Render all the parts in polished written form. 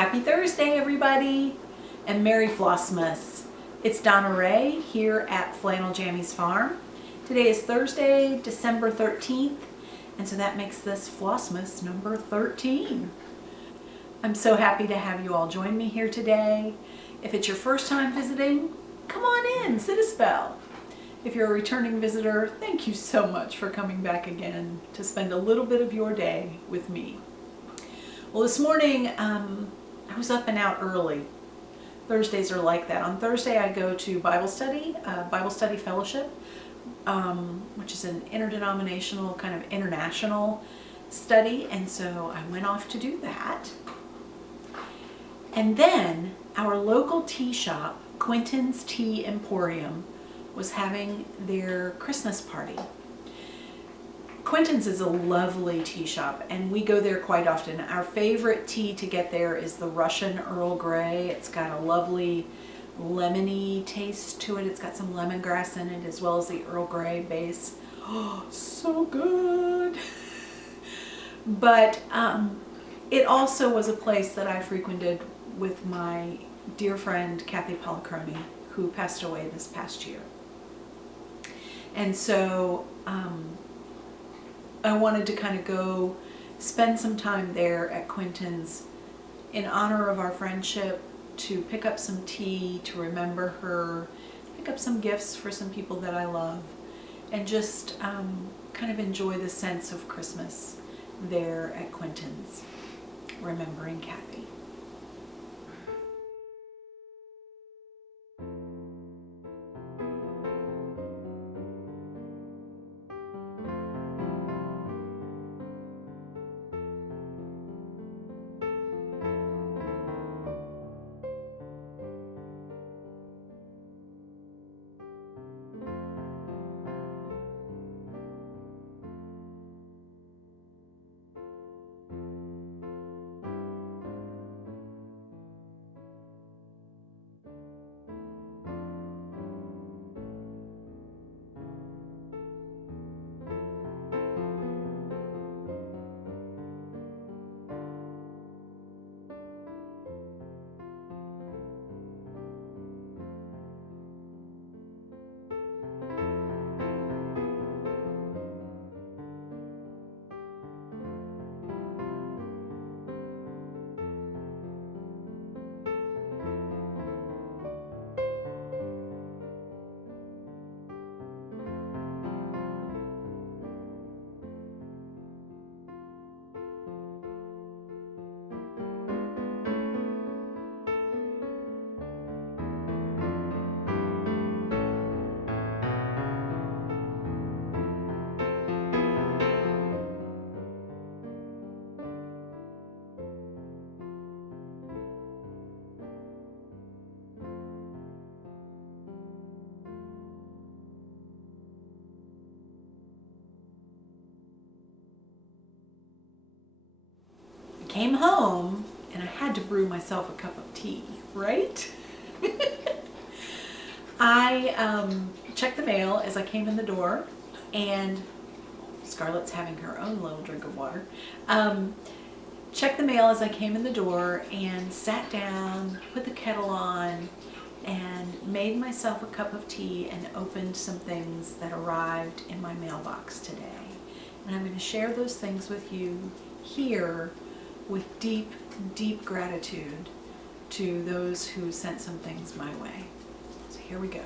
Happy Thursday, everybody, and Merry Flossmas. It's Donna Ray here at Flannel Jammies Farm. Today is Thursday, December 13th, and so that makes this Flossmas number 13. I'm so happy to have you all join me here today. If it's your first time visiting, come on in, sit a spell. If you're a returning visitor, thank you so much for coming back again to spend a little bit of your day with me. Well, this morning I was up and out early. Thursdays are like that. On Thursday I go to Bible study fellowship, which is an interdenominational kind of international study, and so I went off to do that. And then our local tea shop, Quentin's Tea Emporium, was having their Christmas party. Quentin's is a lovely tea shop, and we go there quite often. Our favorite tea to get there is the Russian Earl Grey. It's got a lovely lemony taste to it. It's got some lemongrass in it as well as the Earl Grey base. Oh, so good. But it also was a place that I frequented with my dear friend Kathy Polacroni, who passed away this past year. And so I wanted to kind of go spend some time there at Quentin's in honor of our friendship, to pick up some tea, to remember her, pick up some gifts for some people that I love, and just kind of enjoy the sense of Christmas there at Quentin's, remembering Kathy. Came home and I had to brew myself a cup of tea, right? I checked the mail as I came in the door, and Scarlett's having her own little drink of water. Checked the mail as I came in the door and sat down, put the kettle on, and made myself a cup of tea and opened some things that arrived in my mailbox today. And I'm going to share those things with you here, with deep, deep gratitude to those who sent some things my way. So here we go.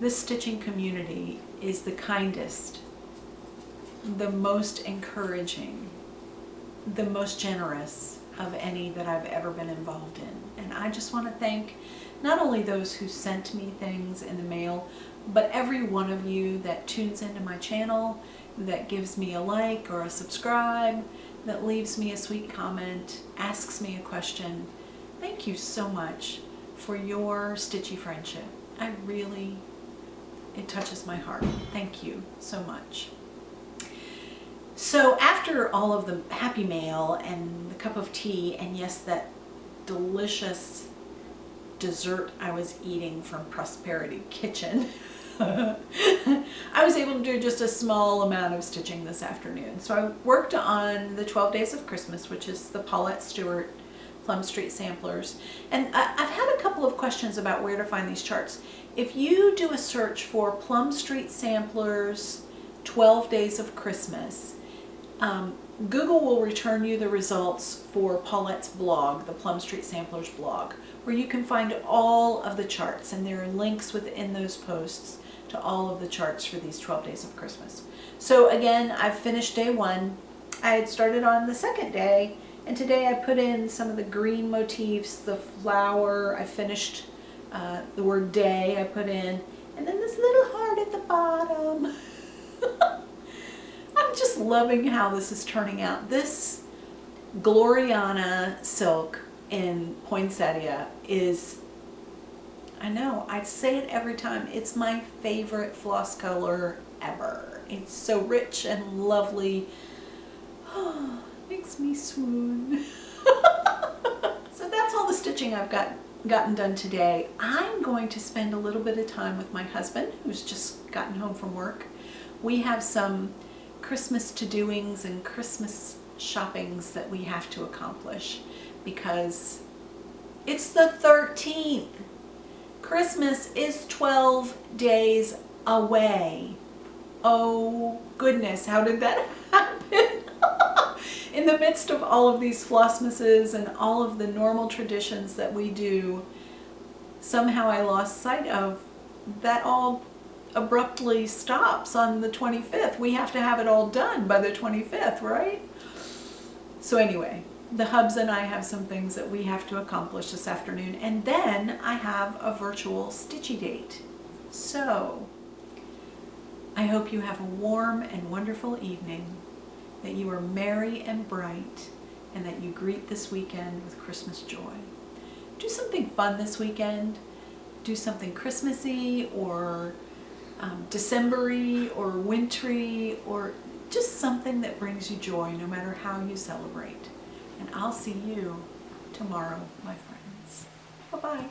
This stitching community is the kindest, the most encouraging, the most generous of any that I've ever been involved in. And I just want to thank not only those who sent me things in the mail, but every one of you that tunes into my channel, that gives me a like or a subscribe, that leaves me a sweet comment, asks me a question. Thank you so much for your stitchy friendship. It touches my heart. Thank you so much. So after all of the happy mail and the cup of tea, and yes, that delicious dessert I was eating from Prosperity Kitchen, I was able to do just a small amount of stitching this afternoon. So I worked on the 12 Days of Christmas, which is the Paulette Stewart Plum Street Samplers. And I've had a couple of questions about where to find these charts. If you do a search for Plum Street Samplers 12 Days of Christmas, Google will return you the results for Paulette's blog, the Plum Street Samplers blog, where you can find all of the charts, and there are links within those posts to all of the charts for these 12 Days of Christmas. So again, I've finished day one. I had started on the second day, and today I put in some of the green motifs, the flower. I finished the word day I put in, and then this little heart at the bottom. I'm just loving how this is turning out. This Gloriana silk in poinsettia is, I know, I say it every time, it's my favorite floss color ever. It's so rich and lovely. Oh, makes me swoon. So that's all the stitching I've gotten done today. I'm going to spend a little bit of time with my husband, who's just gotten home from work. We have some Christmas to-doings and Christmas shoppings that we have to accomplish because it's the 13th. Christmas is 12 days away. Oh goodness, how did that happen? In the midst of all of these Flossmases and all of the normal traditions that we do, somehow I lost sight of that. All abruptly stops on the 25th. We have to have it all done by the 25th, right? So anyway, the hubs and I have some things that we have to accomplish this afternoon, and then I have a virtual stitchy date. So I hope you have a warm and wonderful evening, that you are merry and bright, and that you greet this weekend with Christmas joy. Do something fun this weekend. Do something Christmassy or December-y or wintry, or just something that brings you joy no matter how you celebrate. And I'll see you tomorrow, my friends. Bye-bye.